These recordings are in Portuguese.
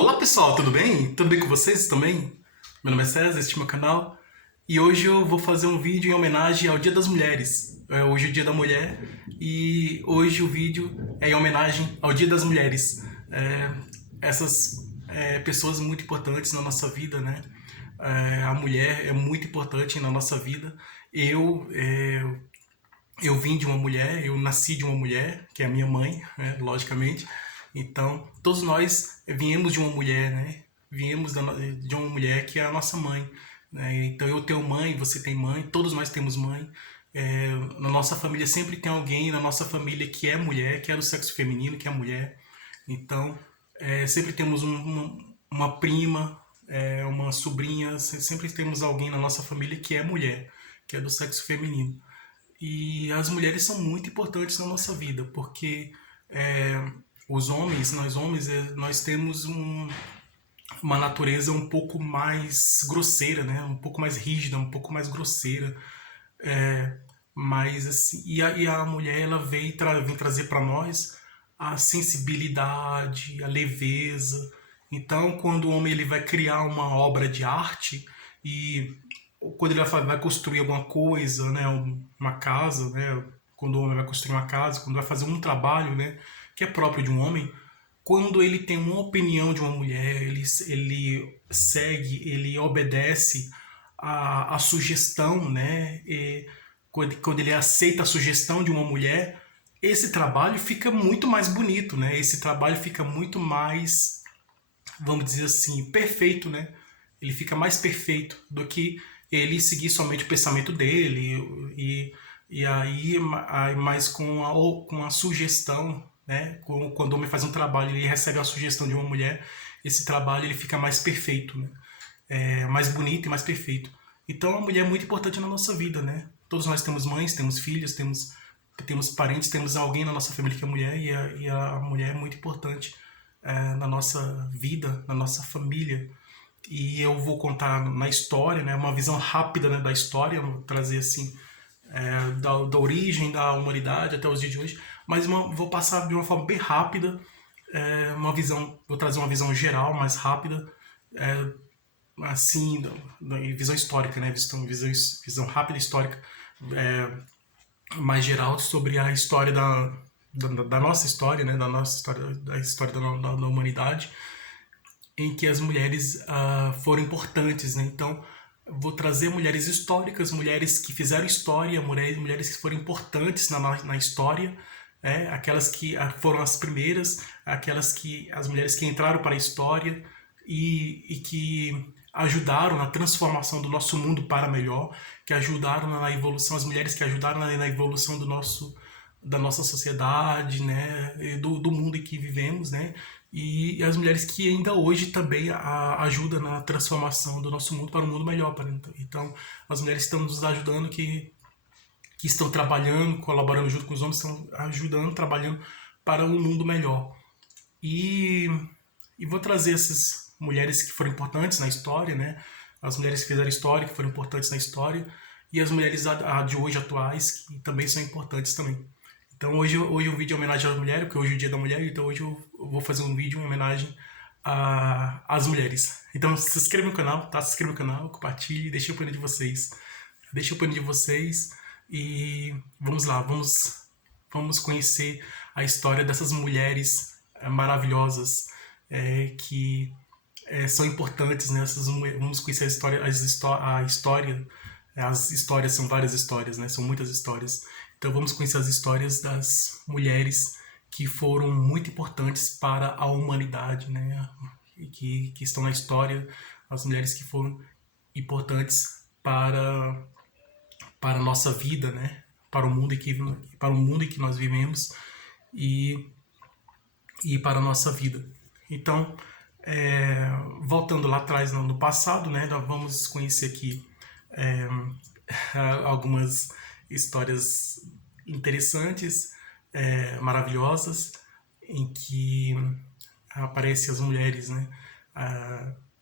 Olá pessoal, tudo bem? Tudo bem com vocês também? Meu nome é César, este é meu canal e hoje eu vou fazer um vídeo em homenagem ao Dia das Mulheres. Hoje é o Dia da Mulher e hoje o vídeo é em homenagem ao Dia das Mulheres. Essas pessoas muito importantes na nossa vida, né? A mulher é muito importante na nossa vida. Eu, é, eu vim de uma mulher, eu nasci de uma mulher, que é a minha mãe, né, logicamente. Então, todos nós viemos de uma mulher, né? De uma mulher que é a nossa mãe, né? Então, eu tenho mãe, você tem mãe, todos nós temos mãe. Na nossa família sempre tem alguém na nossa família que é mulher, que é do sexo feminino, que é mulher. Então, sempre temos uma prima, uma sobrinha, sempre temos alguém na nossa família que é mulher, que é do sexo feminino. E as mulheres são muito importantes na nossa vida, porque é, os homens, nós homens, nós temos uma natureza um pouco mais grosseira, né? Um pouco mais rígida, um pouco mais grosseira. Mas assim, e a mulher ela vem trazer para nós a sensibilidade, a leveza. Então, quando o homem ele vai criar uma obra de arte e quando ele vai construir alguma coisa, né, uma casa, né, quando o homem vai construir uma casa, quando vai fazer um trabalho, né, que é próprio de um homem, quando ele tem uma opinião de uma mulher, ele segue, ele obedece a sugestão, né, e quando ele aceita a sugestão de uma mulher, esse trabalho fica muito mais bonito, né, esse trabalho fica muito mais, vamos dizer assim, perfeito, né? Ele fica mais perfeito do que ele seguir somente o pensamento dele e aí mais com a sugestão, né? Quando o homem faz um trabalho e ele recebe a sugestão de uma mulher, esse trabalho ele fica mais perfeito, né? Mais bonito e mais perfeito. Então a mulher é muito importante na nossa vida, né? Todos nós temos mães, temos filhos, temos parentes, temos alguém na nossa família que é mulher e a mulher é muito importante na nossa vida, na nossa família. E eu vou contar na história, né, uma visão rápida, né, da história, vou trazer assim da origem da humanidade até os dias de hoje, mas vou passar de uma forma bem rápida, vou trazer uma visão geral, mais rápida, é, assim, visão histórica, né, visão rápida histórica, mais geral sobre a história da nossa história, né, da história da humanidade, em que as mulheres foram importantes, né? Então, vou trazer mulheres históricas, mulheres que fizeram história, mulheres que foram importantes na história, aquelas que foram as primeiras, as mulheres que entraram para a história e que ajudaram na transformação do nosso mundo para melhor, que ajudaram na evolução, as mulheres que ajudaram na evolução da nossa sociedade, né, do mundo em que vivemos, né, e as mulheres que ainda hoje também ajudam na transformação do nosso mundo para um mundo melhor. Então, as mulheres estão nos ajudando, que estão trabalhando, colaborando junto com os homens, estão ajudando, trabalhando para um mundo melhor. E, e vou trazer essas mulheres que foram importantes na história, né, as mulheres que fizeram história, que foram importantes na história, e as mulheres de hoje atuais, que também são importantes também. Então hoje o vídeo é homenagem às mulheres, porque hoje é o dia da mulher, então hoje eu vou fazer um vídeo em homenagem às mulheres. Então se inscreva no canal, tá? Se inscreva no canal, compartilhe, deixe a opinião de vocês. Deixe a opinião de vocês e vamos lá, vamos conhecer a história dessas mulheres maravilhosas que são importantes, né? Vamos conhecer a história. As histórias são várias histórias, né? São muitas histórias. Então vamos conhecer as histórias das mulheres que foram muito importantes para a humanidade, né? E que estão na história, as mulheres que foram importantes para a nossa vida, né? Para o mundo em que nós vivemos e, e para a nossa vida. Então, voltando lá atrás no passado, né? Nós vamos conhecer aqui é, algumas histórias interessantes, maravilhosas, em que aparecem as mulheres, né?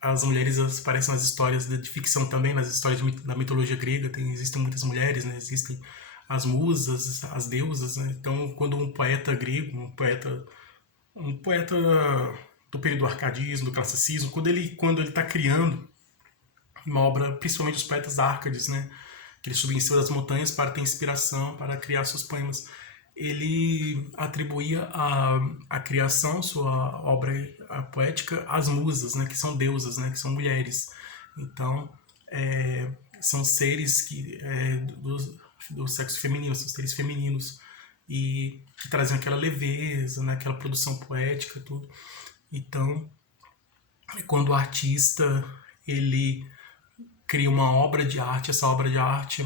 As mulheres aparecem nas histórias de ficção também, nas histórias da mitologia grega, existem muitas mulheres, né? Existem as musas, as deusas, né? Então, quando um poeta grego, um poeta do período do arcadismo, do classicismo, quando ele está criando uma obra, principalmente os poetas árcades, né? Que ele subia em cima das montanhas para ter inspiração para criar seus poemas. Ele atribuía a criação, sua obra poética, às musas, né? Que são deusas, né? Que são mulheres. Então, são seres do sexo feminino, são seres femininos e que trazem aquela leveza, né? Aquela produção poética, tudo. Então, quando o artista ele cria uma obra de arte, essa obra de arte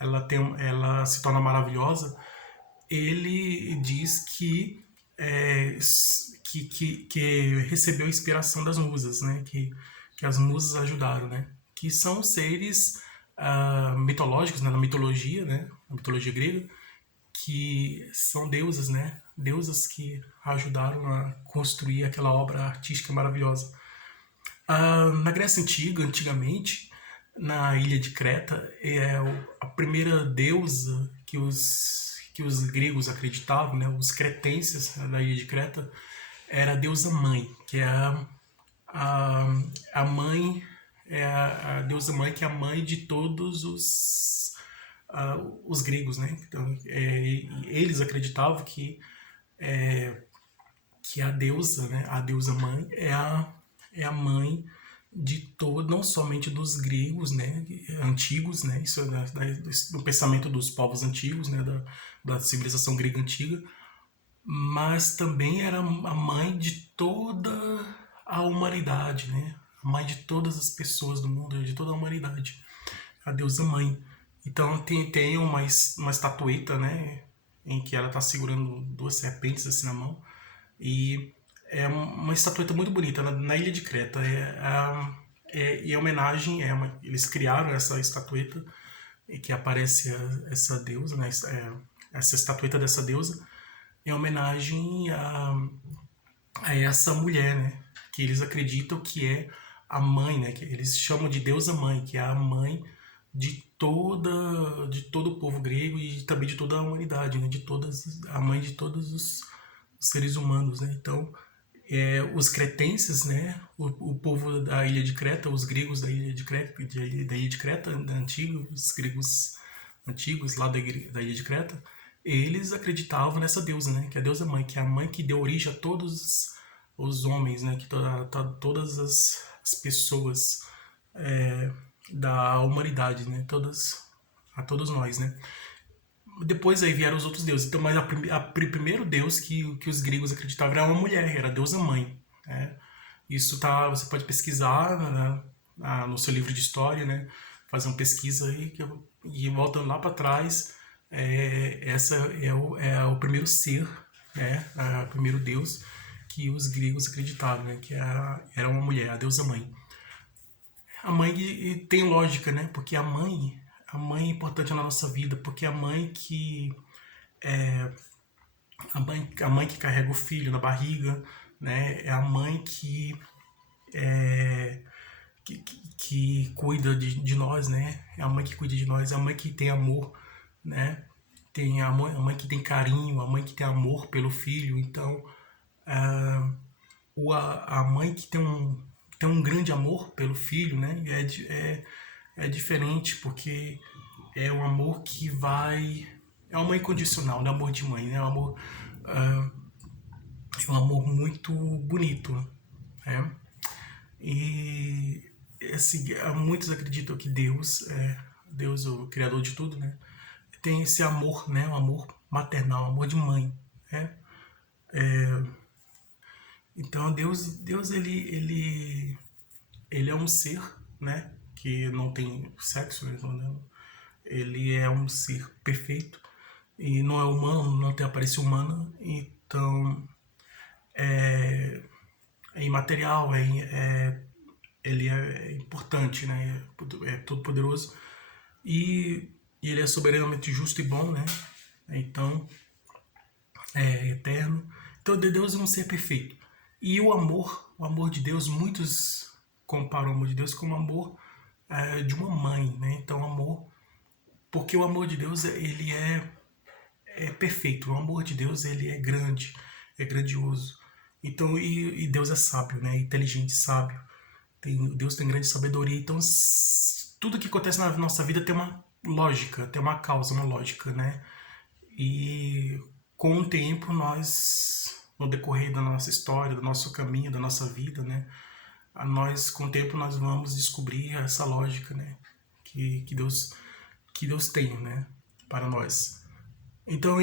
ela se torna maravilhosa, ele diz que recebeu a inspiração das musas, né? Que as musas ajudaram, né? Que são seres mitológicos, né? Na mitologia, né? Na mitologia grega, que são deusas, né? Deusas que ajudaram a construir aquela obra artística maravilhosa. Na Grécia Antiga, antigamente, na ilha de Creta, a primeira deusa que os gregos acreditavam, né, os cretenses, né, da ilha de Creta, era a deusa mãe, que é a mãe, a deusa mãe que é a mãe de todos os gregos, né? Então, eles acreditavam que a deusa, né, a deusa mãe é a mãe de todo, não somente dos gregos, né, antigos, né, isso é do pensamento dos povos antigos, né, da civilização grega antiga, mas também era a mãe de toda a humanidade, né, a mãe de todas as pessoas do mundo, de toda a humanidade, a deusa mãe. Então tem uma estatueta, né, em que ela está segurando duas serpentes assim na mão, e é uma estatueta muito bonita na ilha de Creta. Em homenagem, eles criaram essa estatueta e que aparece essa deusa, né, essa estatueta dessa deusa, em homenagem a essa mulher, né, que eles acreditam que é a mãe, né, que eles chamam de deusa mãe, que é a mãe de todo o povo grego e também de toda a humanidade, né, a mãe de todos os seres humanos, né? Então, os cretenses, né, o povo da ilha de Creta, os gregos da ilha de Creta, da antiga, os gregos antigos lá da ilha de Creta, eles acreditavam nessa deusa, né, que é a deusa mãe, que é a mãe que deu origem a todos os homens, né, que todas as pessoas da humanidade, né, a todos nós, né. Depois aí vieram os outros deuses. Então, mas primeiro deus que os gregos acreditavam era uma mulher, era a deusa mãe. Né? Isso você pode pesquisar, né, no seu livro de história, né? Fazer uma pesquisa aí e voltando lá para trás, essa é o primeiro ser, né? O primeiro deus que os gregos acreditavam, né? Que era uma mulher, a deusa mãe. A mãe tem lógica, né? Porque a mãe é importante na nossa vida, porque a mãe que carrega o filho na barriga, né? É a mãe que cuida de nós, né? É a mãe que cuida de nós, é a mãe que tem amor, né? Tem a mãe que tem carinho, a mãe que tem amor pelo filho. Então, a mãe que tem um grande amor pelo filho, né? É diferente, porque é um amor que vai... É um amor incondicional, não é amor de mãe, né? É um amor muito bonito, né? E assim, muitos acreditam que Deus, o criador de tudo, né? Tem esse amor, né? Um amor maternal, um amor de mãe, né? Então Deus ele é um ser, né? Que não tem sexo, né? Ele é um ser perfeito e não é humano, não tem aparência humana, então é imaterial, ele é importante, né? É todo poderoso e ele é soberanamente justo e bom, né? Então é eterno. Então Deus é um ser perfeito. E o amor de Deus, muitos comparam o amor de Deus com o amor de uma mãe, né? Então porque o amor de Deus ele é perfeito. O amor de Deus ele é grande, é grandioso. Então, e Deus é sábio, né? Inteligente, sábio. Deus tem grande sabedoria. Então, tudo que acontece na nossa vida tem uma lógica, tem uma causa, uma lógica, né? E com o tempo no decorrer da nossa história, do nosso caminho, da nossa vida, né? Com o tempo nós vamos descobrir essa lógica, né? Que Deus tem, né? Para nós. Então,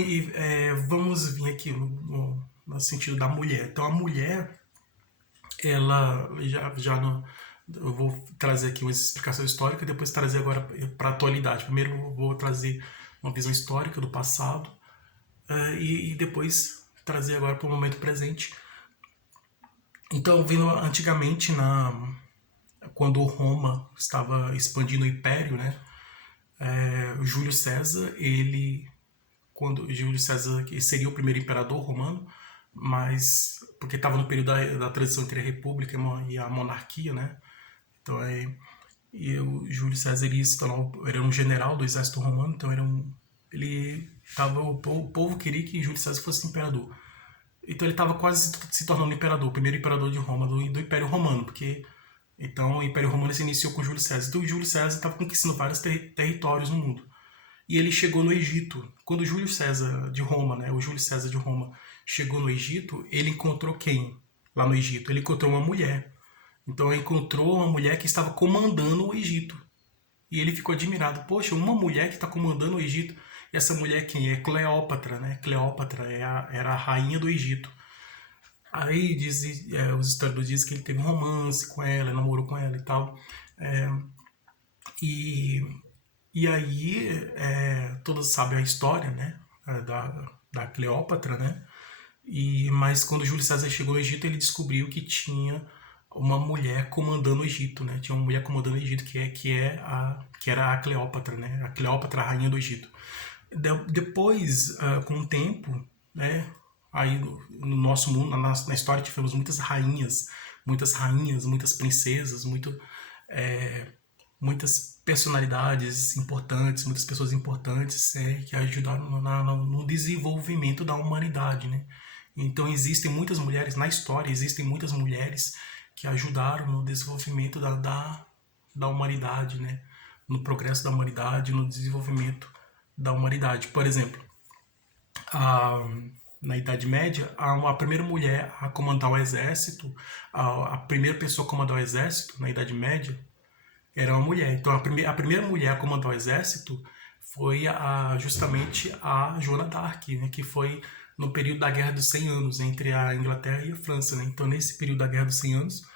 vamos vir aqui no sentido da mulher. Então, a mulher, ela já no, eu vou trazer aqui uma explicação histórica e depois trazer agora para a atualidade. Primeiro eu vou trazer uma visão histórica do passado, e depois trazer agora para o momento presente. Então, vindo antigamente, quando Roma estava expandindo o império, né? O Júlio César, quando Júlio César seria o primeiro imperador romano, mas porque estava no período da transição entre a república e a monarquia, né? Então, e o Júlio César ele se tornou, era um general do exército romano, então ele tava, o povo queria que Júlio César fosse imperador. Então ele estava quase se tornando imperador, o primeiro imperador de Roma, do Império Romano, porque então o Império Romano se iniciou com Júlio César. Então Júlio César estava conquistando vários territórios no mundo. E ele chegou no Egito. Quando Júlio César de Roma, né, o Júlio César de Roma chegou no Egito, ele encontrou quem lá no Egito? Ele encontrou uma mulher. Então ele encontrou uma mulher que estava comandando o Egito. E ele ficou admirado. Poxa, uma mulher que está comandando o Egito. E essa mulher quem é? Cleópatra, né? Cleópatra era a rainha do Egito. Aí os historiadores dizem que ele teve um romance com ela, namorou com ela e tal. É, e, e aí, todos sabem a história, né? Da Cleópatra, né? Mas quando Júlio César chegou no Egito, ele descobriu que tinha uma mulher comandando o Egito, né? Tinha uma mulher comandando o Egito que era a Cleópatra, né? A Cleópatra, a rainha do Egito. Depois, com o tempo, né? Aí no nosso mundo, na história tivemos muitas rainhas, muitas princesas, muitas personalidades importantes, muitas pessoas importantes, que ajudaram no desenvolvimento da humanidade, né? Então existem muitas mulheres na história, existem muitas mulheres que ajudaram no desenvolvimento da humanidade, né? No progresso da humanidade, no desenvolvimento da humanidade. Por exemplo, a, na Idade Média, a primeira mulher a comandar o exército, a primeira pessoa a comandar o exército na Idade Média era uma mulher. Então a primeira mulher a comandar o exército foi justamente a Joana d'Arc, né, que foi no período da Guerra dos 100 Anos, entre a Inglaterra e a França. Né? Então nesse período da Guerra dos 100 Anos,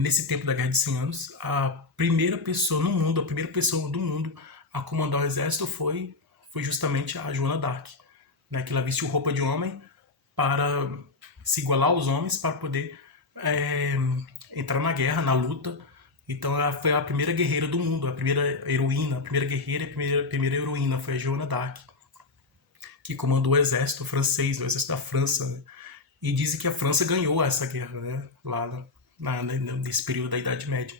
nesse tempo da Guerra dos 100 Anos, a primeira pessoa no mundo, a primeira pessoa do mundo a comandar o exército foi justamente a Joana d'Arc, né, que ela vestiu roupa de homem para se igualar aos homens, para poder é, entrar na guerra, na luta. Então ela foi a primeira guerreira do mundo, a primeira heroína, a primeira guerreira e a primeira heroína foi a Joana d'Arc, que comandou o exército francês, o exército da França. Né? E dizem que a França ganhou essa guerra, né? Lá nesse período da Idade Média.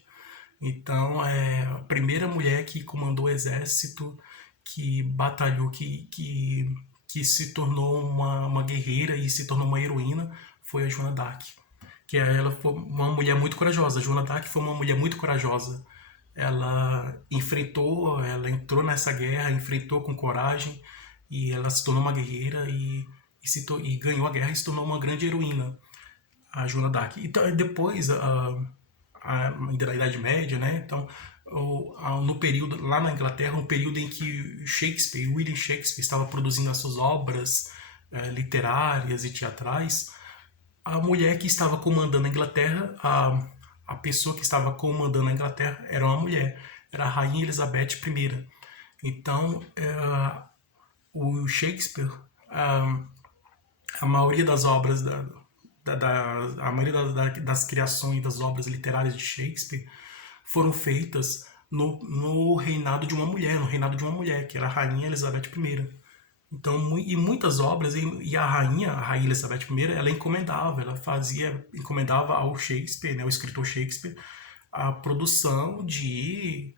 Então, é a primeira mulher que comandou o exército, que batalhou, que se tornou uma guerreira e se tornou uma heroína, foi a Joana d'Arc. Que ela foi uma mulher muito corajosa. A Joana d'Arc foi uma mulher muito corajosa. Ela entrou nessa guerra, enfrentou com coragem, e ela se tornou uma guerreira e ganhou a guerra e se tornou uma grande heroína, a Joana d'Arc. Então, depois, ainda na Idade Média, né? Então, no período lá na Inglaterra, um período em que William Shakespeare, estava produzindo as suas obras literárias e teatrais, a mulher que estava comandando a Inglaterra, a pessoa que estava comandando a Inglaterra era uma mulher, era a Rainha Elizabeth I. Então, o Shakespeare, a maioria das obras a maioria das criações das obras literárias de Shakespeare foram feitas no reinado de uma mulher, que era a Rainha Elizabeth I. Então, e muitas obras, e a Rainha Elizabeth I, ela encomendava ao Shakespeare, né, o escritor Shakespeare, a produção de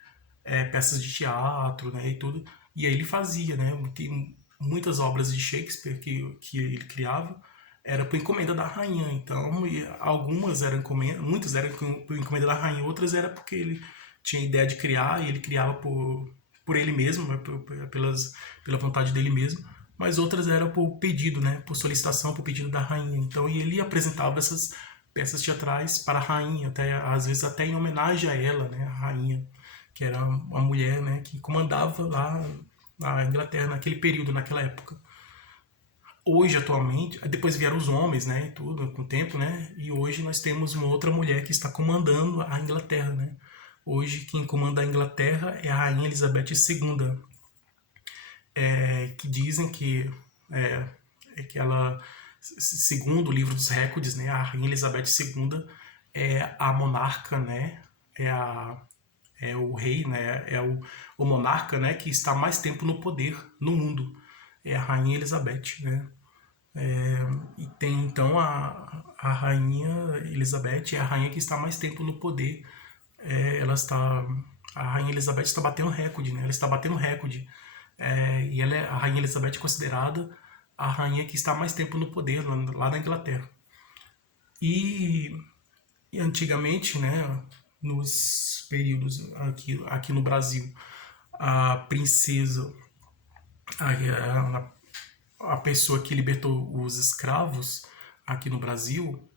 peças de teatro, né, e tudo. E aí ele fazia, né, tem muitas obras de Shakespeare que ele criava, era por encomenda da rainha. Então, algumas eram encomenda, muitas eram por encomenda da rainha, outras era porque ele tinha ideia de criar e ele criava por ele mesmo, né, pela vontade dele mesmo. Mas outras eram por pedido, né, por solicitação, por pedido da rainha. Então, e ele apresentava essas peças teatrais para a rainha, até às vezes até em homenagem a ela, né, a rainha, que era uma mulher, né, que comandava lá na Inglaterra naquele período, naquela época. Hoje, atualmente, depois vieram os homens, né, e tudo, com o tempo, né, e hoje nós temos uma outra mulher que está comandando a Inglaterra, né. Hoje, quem comanda a Inglaterra é a Rainha Elizabeth II, que dizem que ela, segundo o livro dos recordes, né, a Rainha Elizabeth II é a monarca, né, é o rei, né, é o monarca, né, que está mais tempo no poder no mundo. É a Rainha Elizabeth, né. E tem então a Rainha Elizabeth, é a rainha que está mais tempo no poder. Ela está, a Rainha Elizabeth está batendo recorde, né? Ela está batendo recorde. E ela a Rainha Elizabeth é considerada a rainha que está mais tempo no poder lá na Inglaterra. E, e antigamente, né, nos períodos aqui no Brasil, a princesa, a pessoa que libertou os escravos aqui no Brasil,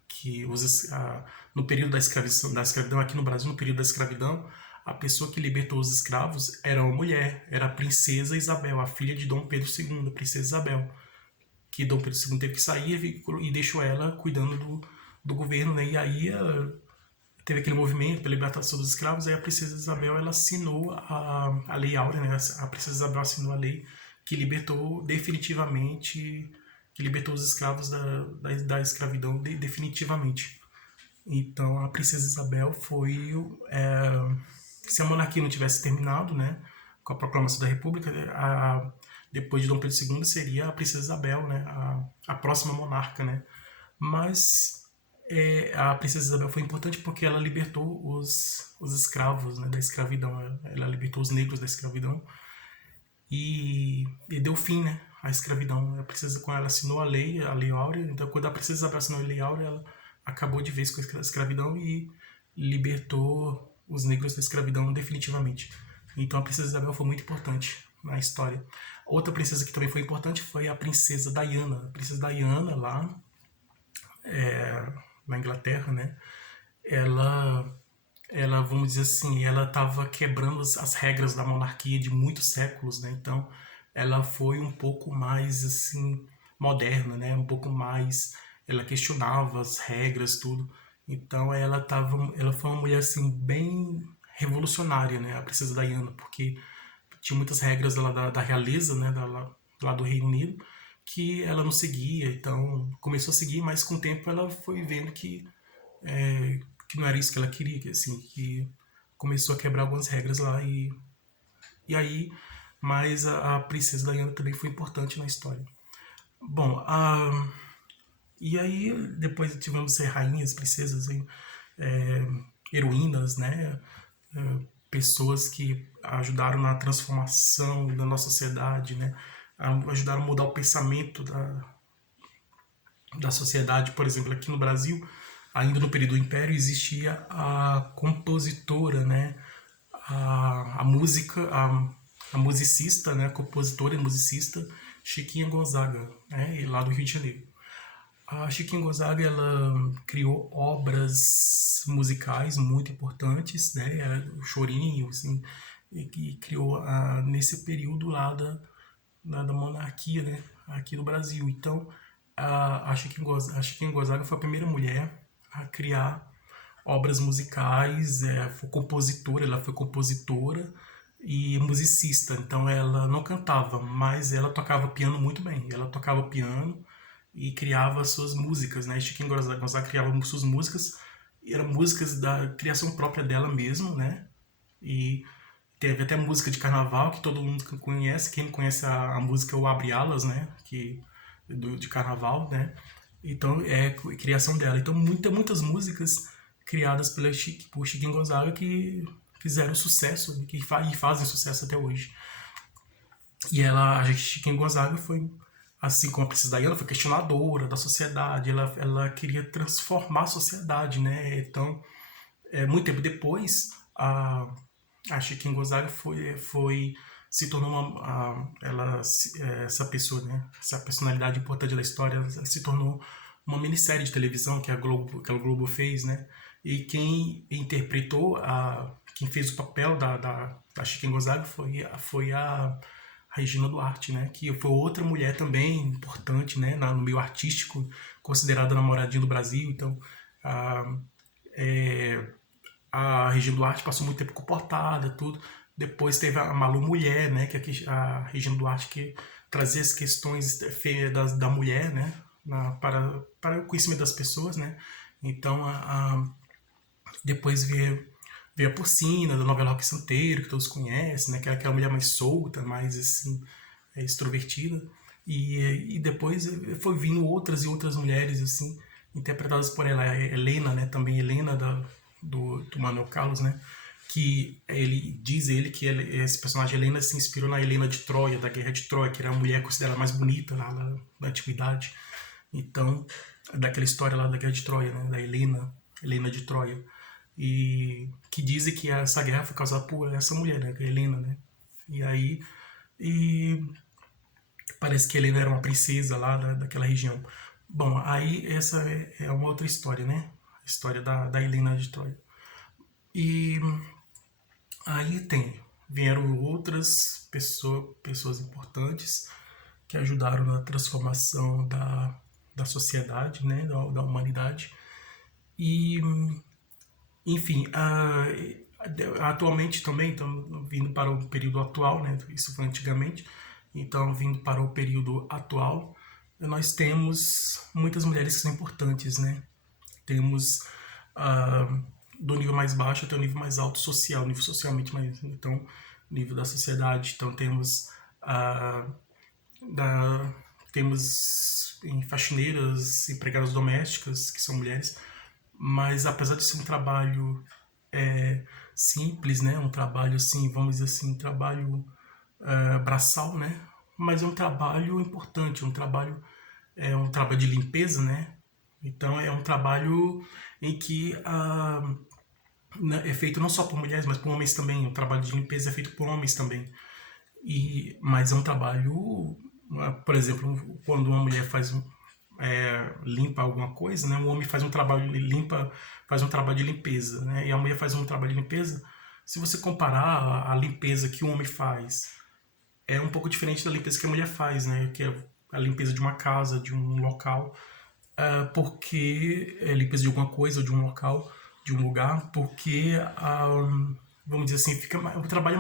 no período da escravidão aqui no Brasil, no período da escravidão, a pessoa que libertou os escravos era uma mulher, era a princesa Isabel, a filha de Dom Pedro II, a princesa Isabel, que Dom Pedro II teve que sair e deixou ela cuidando do governo, né? E aí teve aquele movimento pela libertação dos escravos, aí a princesa Isabel ela assinou a Lei Áurea, né? A princesa Isabel assinou a lei que libertou definitivamente, que libertou os escravos da escravidão definitivamente. Então a princesa Isabel foi, se a monarquia não tivesse terminado, né, com a proclamação da República, depois de Dom Pedro II seria a princesa Isabel, né, a próxima monarca, né. Mas a princesa Isabel foi importante porque ela libertou os escravos, né, da escravidão. Ela libertou os negros da escravidão e deu fim, né, à escravidão. A princesa, quando ela assinou a Lei Áurea, então quando a princesa Isabel assinou a Lei Áurea, ela acabou de vez com a escravidão e libertou os negros da escravidão definitivamente. Então a princesa Isabel foi muito importante na história. Outra princesa que também foi importante foi a princesa Diana. A princesa Diana lá na Inglaterra, né? Ela, vamos dizer assim, ela estava quebrando as regras da monarquia de muitos séculos, né? Então, ela foi um pouco mais, assim, moderna, né? Um pouco mais, ela questionava as regras, tudo. Então, ela foi uma mulher, assim, bem revolucionária, né? A princesa Diana, porque tinha muitas regras da realeza, né? Lá do Reino Unido, que ela não seguia. Então, começou a seguir, mas com o tempo ela foi vendo que não era isso que ela queria, que assim, que começou a quebrar algumas regras lá e aí, mas a princesa Diana também foi importante na história. Bom, e aí depois tivemos rainhas, princesas, heroínas, né, pessoas que ajudaram na transformação da nossa sociedade, né, ajudaram a mudar o pensamento da sociedade. Por exemplo, aqui no Brasil, ainda no período do Império, existia a compositora, né, a música, a musicista, né, a compositora e musicista Chiquinha Gonzaga, né, lá do Rio de Janeiro. A Chiquinha Gonzaga, ela criou obras musicais muito importantes, né, o Chorinho, assim, e criou nesse período lá da monarquia, né, aqui no Brasil. Então, a Chiquinha Gonzaga foi a primeira mulher a criar obras musicais, ela foi compositora e musicista. Então ela não cantava, mas ela tocava piano muito bem. Ela tocava piano e criava suas músicas, né? Chiquinha Gonzaga criava suas músicas, eram músicas da criação própria dela mesmo, né? E teve até música de carnaval que todo mundo conhece. Quem não conhece a música é o Abre Alas, né? De carnaval, né? Então é criação dela. Então muitas músicas criadas por Chiquinho Gonzaga que fizeram sucesso e fazem sucesso até hoje. E a Chiquinho Gonzaga foi assim como a Princesa Diana foi questionadora da sociedade, ela queria transformar a sociedade, né? Então, muito tempo depois, a Chiquinha Gonzaga se tornou essa pessoa, né? Essa personalidade importante da história, ela se tornou uma minissérie de televisão que a Globo fez, né? E quem interpretou, quem fez o papel da Chiquinha Gonzaga foi a Regina Duarte, né? Que foi outra mulher também importante, né? No meio artístico, considerada namoradinha do Brasil. Então, a, é, a Regina Duarte passou muito tempo comportada, tudo. Depois teve a Malu Mulher, né? Que é a Regina Duarte que trazia as questões da mulher, né? Para o conhecimento das pessoas, né? Então, depois veio a Porcina, da novela Rock Santeiro, que todos conhecem, né? Que é aquela mulher mais solta, mais assim, extrovertida. E depois foi vindo outras e outras mulheres, assim, interpretadas por ela. A Helena, né? Também Helena do Manuel Carlos, né? Que ele que esse personagem Helena se inspirou na Helena de Troia, da Guerra de Troia, que era a mulher considerada mais bonita lá da antiguidade. Então, daquela história lá da Guerra de Troia, né? Da Helena de Troia. E que dizem que essa guerra foi causada por essa mulher, né? A Helena, né? E aí, e parece que Helena era uma princesa lá daquela região. Bom, aí essa é uma outra história, né? A história da Helena de Troia. E aí vieram outras pessoas importantes que ajudaram na transformação da sociedade, né? Da humanidade. E, enfim, atualmente também, estamos vindo para o período atual, né? Isso foi antigamente. Então, vindo para o período atual, nós temos muitas mulheres que são importantes, né? Temos do nível mais baixo até o nível mais alto social, nível socialmente mais, então, nível da sociedade. Então, temos da, temos em faxineiras, empregadas domésticas, que são mulheres, mas apesar de ser um trabalho simples, né, um trabalho assim, vamos dizer assim, um trabalho braçal, né, mas é um trabalho importante, um trabalho de limpeza, né, então é um trabalho em que é feito não só por mulheres, mas por homens também, o trabalho de limpeza é feito por homens também, mas é um trabalho, por exemplo, quando uma mulher limpa alguma coisa, né? Um homem faz um trabalho de limpeza, né? E a mulher faz um trabalho de limpeza. Se você comparar a limpeza que o homem faz, é um pouco diferente da limpeza que a mulher faz, né? Que é a limpeza de uma casa, de um local, porque é limpeza de alguma coisa, ou de um local, de um lugar, porque vamos dizer assim, o trabalho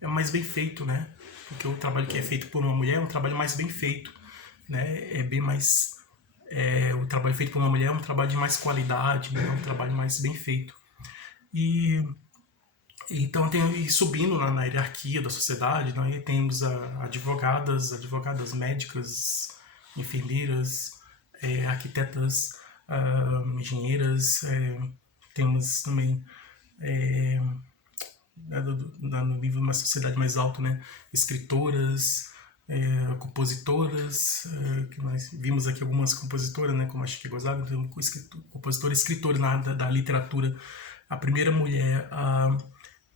é mais bem feito, né? Porque o trabalho que é feito por uma mulher é um trabalho mais bem feito, né? É bem mais o trabalho feito por uma mulher é um trabalho de mais qualidade, né? É um trabalho mais bem feito. E então e subindo na hierarquia da sociedade, né? Temos advogadas médicas, enfermeiras, arquitetas, engenheiras, temos também no nível de uma sociedade mais alto, né? Escritoras, compositoras, que nós vimos aqui algumas compositoras, né? Como a Chique Gonzaga, compositora e escritora da literatura. A primeira mulher a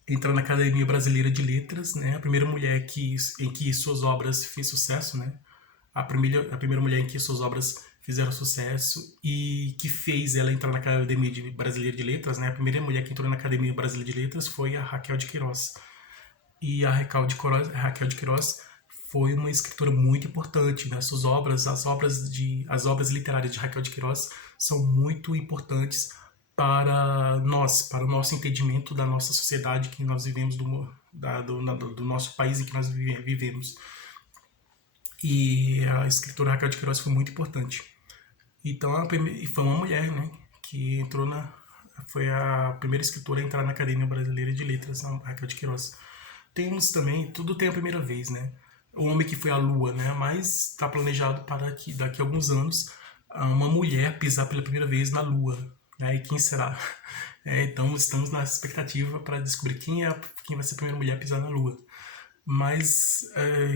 entrar na Academia Brasileira de Letras, né? A primeira mulher em que suas obras fez sucesso, né? A primeira mulher em que suas obras fizeram sucesso e que fez ela entrar na Academia Brasileira de Letras, né? A primeira mulher que entrou na Academia Brasileira de Letras foi a Raquel de Queiroz. E a Raquel de Queiroz foi uma escritora muito importante, né? Suas obras, as obras literárias de Raquel de Queiroz são muito importantes para o nosso entendimento da nossa sociedade que nós vivemos, do nosso país em que nós vivemos. E a escritora Raquel de Queiroz foi muito importante. Então, foi uma mulher, né, que foi a primeira escritora a entrar na Academia Brasileira de Letras, a Raquel de Queiroz. Temos também, tudo tem a primeira vez, né? O homem que foi à Lua, né? Mas está planejado para que daqui a alguns anos uma mulher pisar pela primeira vez na Lua, né? E quem será? Então estamos na expectativa para descobrir quem vai ser a primeira mulher a pisar na Lua. Mas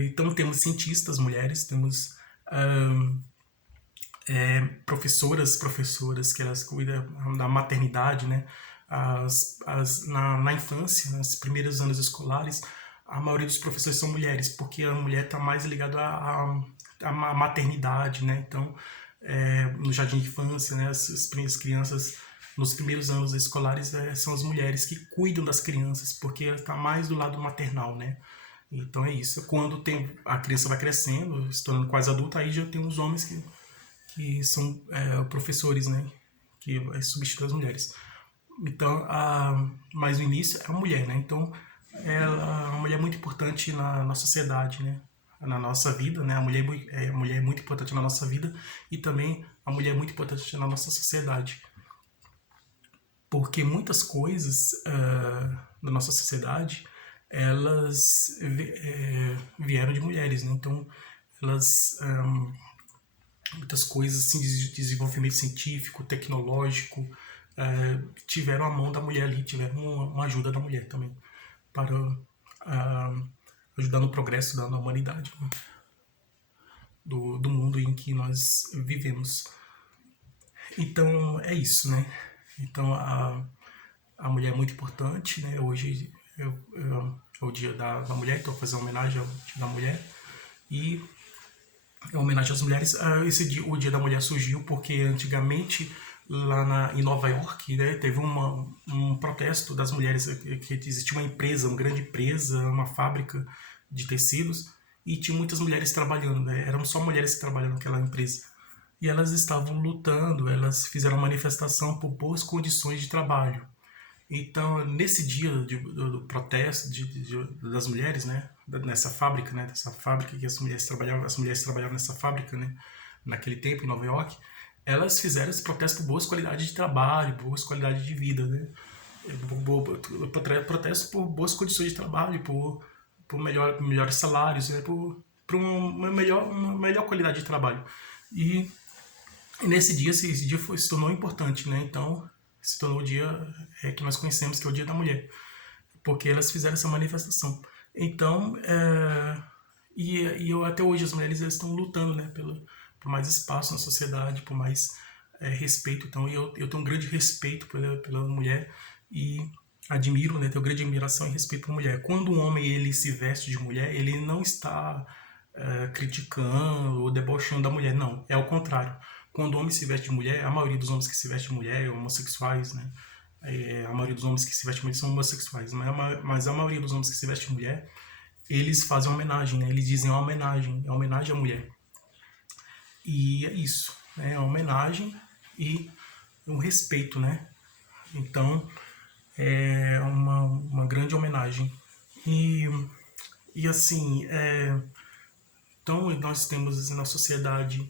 então temos cientistas mulheres, temos professoras que elas cuidam da maternidade, né? Na infância, nos primeiros anos escolares, a maioria dos professores são mulheres, porque a mulher está mais ligada à maternidade, né? Então, no jardim de infância, né? As primeiras crianças, nos primeiros anos escolares, são as mulheres que cuidam das crianças, porque ela está mais do lado maternal, né? Então é isso. Quando a criança vai crescendo, se tornando quase adulta, aí já tem os homens que são professores, né? Que substituem as mulheres. Então, mas no início é a mulher, né? Então, ela é uma mulher muito importante na sociedade, né? Na nossa vida, né? A mulher é muito importante na nossa vida e também a mulher é muito importante na nossa sociedade. Porque muitas coisas da nossa sociedade, elas vieram de mulheres, né? Então, elas... muitas coisas assim, de desenvolvimento científico, tecnológico, tiveram a mão da mulher ali, tiveram uma ajuda da mulher também para ajudar no progresso da humanidade, né? do mundo em que nós vivemos. Então é isso, né? Então a mulher é muito importante, né? Hoje é o dia da mulher, então fazer uma homenagem ao dia da mulher e em homenagem às mulheres. O Dia da Mulher surgiu porque antigamente lá em Nova York, né, teve um protesto das mulheres, que existia uma empresa, uma grande empresa, uma fábrica de tecidos e tinha muitas mulheres trabalhando, né, eram só mulheres que trabalhavam naquela empresa. E elas estavam lutando, elas fizeram uma manifestação por boas condições de trabalho. Então, nesse dia do protesto das mulheres, né, nessa fábrica, né, dessa fábrica que as mulheres trabalhavam nessa fábrica, né, naquele tempo em Nova York, elas fizeram esse protesto por boas qualidades de trabalho, boas qualidades de vida, né, protesto por boas condições de trabalho, por melhores salários, né, por uma melhor qualidade de trabalho. E nesse dia, esse dia se tornou importante, né, então se tornou o dia que nós conhecemos, que é o Dia da Mulher, porque elas fizeram essa manifestação. Então, até hoje as mulheres estão lutando, né, por mais espaço na sociedade, por mais respeito. Então, eu tenho um grande respeito pela mulher e admiro, né, tenho grande admiração e respeito por mulher. Quando um homem ele se veste de mulher, ele não está criticando ou debochando da mulher, não, é ao contrário. Quando o homem se veste de mulher, a maioria dos homens que se vestem de mulher é homossexuais, né? A maioria dos homens que se vestem de mulher são homossexuais, mas a maioria dos homens que se vestem de mulher, eles fazem uma homenagem, né? Eles dizem uma homenagem à mulher. E é isso, né? É uma homenagem e um respeito, né? Então, é uma grande homenagem. E assim, então nós temos na sociedade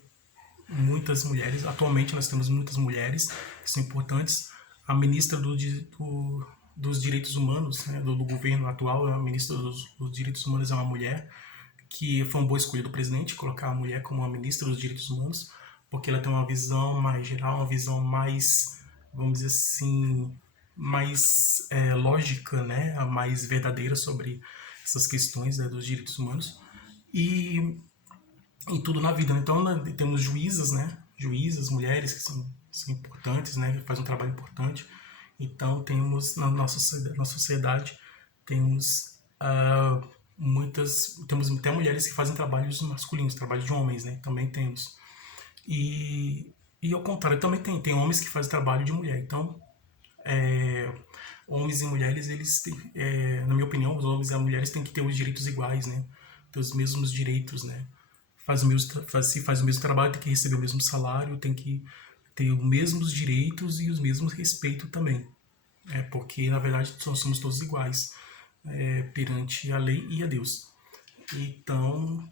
muitas mulheres, atualmente nós temos muitas mulheres que são importantes. A ministra dos Direitos Humanos, né, do governo atual, a ministra dos Direitos Humanos é uma mulher, que foi uma boa escolha do presidente, colocar a mulher como a ministra dos Direitos Humanos, porque ela tem uma visão mais geral, uma visão mais, vamos dizer assim, mais lógica, né, mais verdadeira sobre essas questões, né, dos direitos humanos. E em tudo na vida. Então, temos juízas, né? Juízas, mulheres que são importantes, né? Que fazem um trabalho importante. Então, temos na nossa sociedade, temos temos até mulheres que fazem trabalhos masculinos, trabalho de homens, né? Também temos. E ao contrário, também tem homens que fazem trabalho de mulher. Então, homens e mulheres, eles têm, na minha opinião, os homens e as mulheres têm que ter os direitos iguais, né? Ter os mesmos direitos, né? Se faz o mesmo trabalho, tem que receber o mesmo salário, tem que ter os mesmos direitos e os mesmos respeitos também. Porque, na verdade, somos todos iguais perante a lei e a Deus. Então,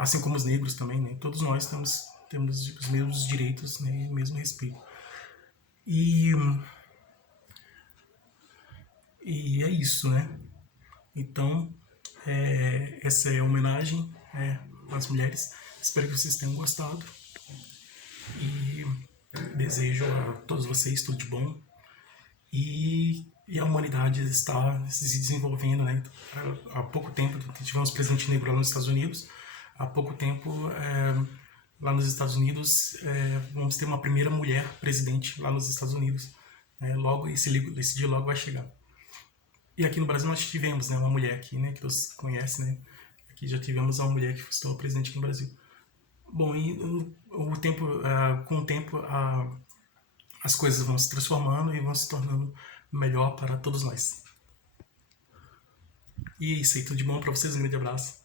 assim como os negros também, né? Todos nós temos os mesmos direitos, né? E o mesmo respeito. E é isso, né? Então, essa é a homenagem às mulheres. Espero que vocês tenham gostado. E desejo a todos vocês tudo de bom. E a humanidade está se desenvolvendo, né? Há pouco tempo tivemos presidente negro lá nos Estados Unidos. há pouco tempo, lá nos Estados Unidos, vamos ter uma primeira mulher presidente lá nos Estados Unidos. Logo, esse dia logo vai chegar. E aqui no Brasil nós tivemos, né, uma mulher aqui, né, que todos conhecem, né? Aqui já tivemos uma mulher que se tornou presidente aqui no Brasil. Bom, e com o tempo, as coisas vão se transformando e vão se tornando melhor para todos nós. E é isso aí, tudo de bom para vocês, um grande abraço.